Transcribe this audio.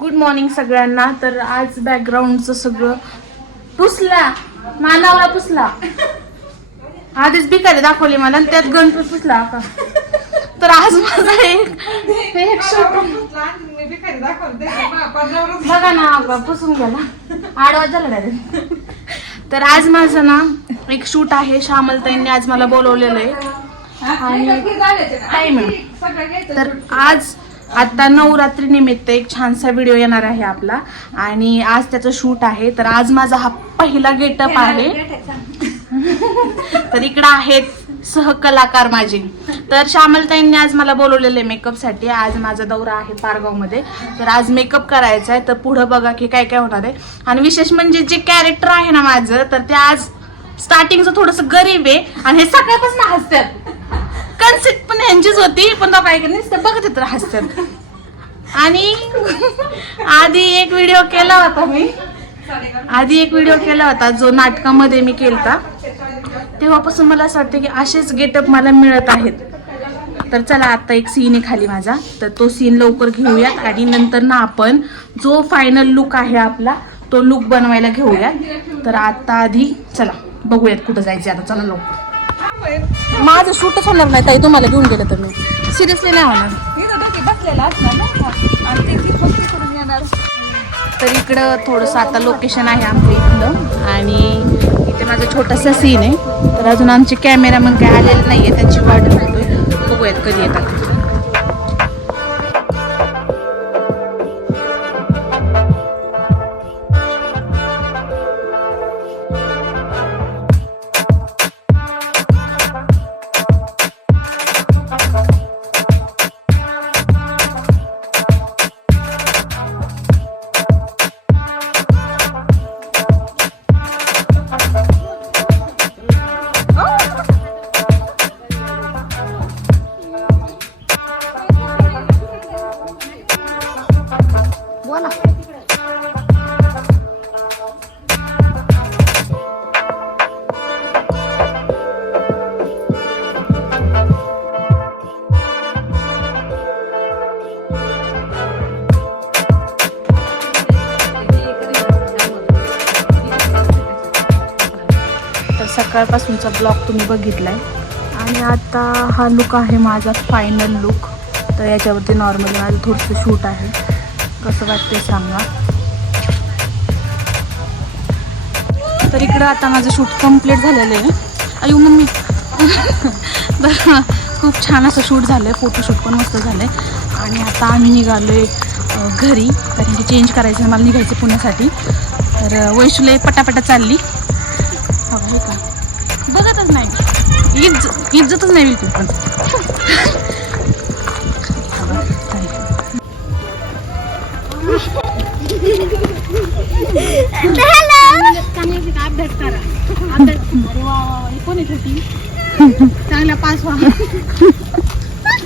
Good morning सगळ्यांना. तर आज बॅकग्राऊंडचं सगळं पुसला. मानावरा पुसला. आधीच भिकारी दाखवली मला आणि त्यात गणपती पुसला का तर आज माझा एक बघा ना अगं, पुसून गेला आडवा झाला तर आज माझं ना एक शूट आहे. श्यामलताईंनी आज मला बोलवलेलं आहे. आणि आहे तर आज आता नवरात्री निमित्त एक छानसा व्हिडिओ येणार आहे आपला. आणि आज त्याचं शूट आहे. तर आज माझा हा पहिला गेटअप आहे तर इकडं आहेत सहकलाकार माझे. तर श्यामलताईंनी आज मला बोलवलेलं आहे मेकअपसाठी आज माझा दौरा आहे पारगावमध्ये. तर आज मेकअप करायचा आहे. तर पुढं बघा की काय काय होणार आहे. आणि विशेष म्हणजे जे कॅरेक्टर आहे ना माझं तर ते आज स्टार्टिंगचं थोडंसं गरीब आहे. आणि हे सकाळपासून हसतात. कन्सेप्ट पण यांचीच होती पण तो काय नुसतं बघत येत हसतात आणि आधी एक व्हिडिओ केला होता मी. आधी एक व्हिडिओ केला होता जो नाटकामध्ये मी केलता. तेव्हापासून मला असं वाटतं की असेच गेटअप मला मिळत आहेत. तर चला आता एक सीन आहे खाली माझा. तर तो सीन लवकर घेऊयात आणि नंतर ना आपण जो फायनल लुक आहे आपला तो लुक बनवायला घेऊयात. तर आता आधी चला बघूयात कुठं जायचं आता चला लवकर. माझं शूटच होणार नाही ताई. तुम्हाला घेऊन गेलं तर मी. सिरियसली नाही होणार. तर इकडं थोडंसं आता लोकेशन आहे आमचं इथलं आणि इथे माझा छोटासा सीन आहे. तर अजून आमचे कॅमेरामन काय आलेले नाही आहे त्यांची वाट बघतोय. बघूयात कधी येतात. तर सकाळपासूनचा ब्लॉग तुम्ही बघितला आहे आणि आता हा लुक आहे माझा फायनल लुक तर याच्यावरती नॉर्मली माझं थोडंसं शूट आहे. कसं वाटते सांगा. तर इकडं आता माझं शूट कंप्लीट झालेलं आहे. अयो मम्मी. तर खूप छान असं शूट झालं आहे फोटोशूट पण मस्त झालं आहे आणि आता आम्ही निघालो आहे घरी. कारण की चेंज करायचं आहे मला निघायचं पुण्यासाठी. तर वैशुले पटापटा चालली. बघा हे का बघतच नाही. इज्ज इज्जतच नाही बिलकुल पण. अभ्यास करा. अभ्यास कोण आहे छोटी चांगला पास व्हा.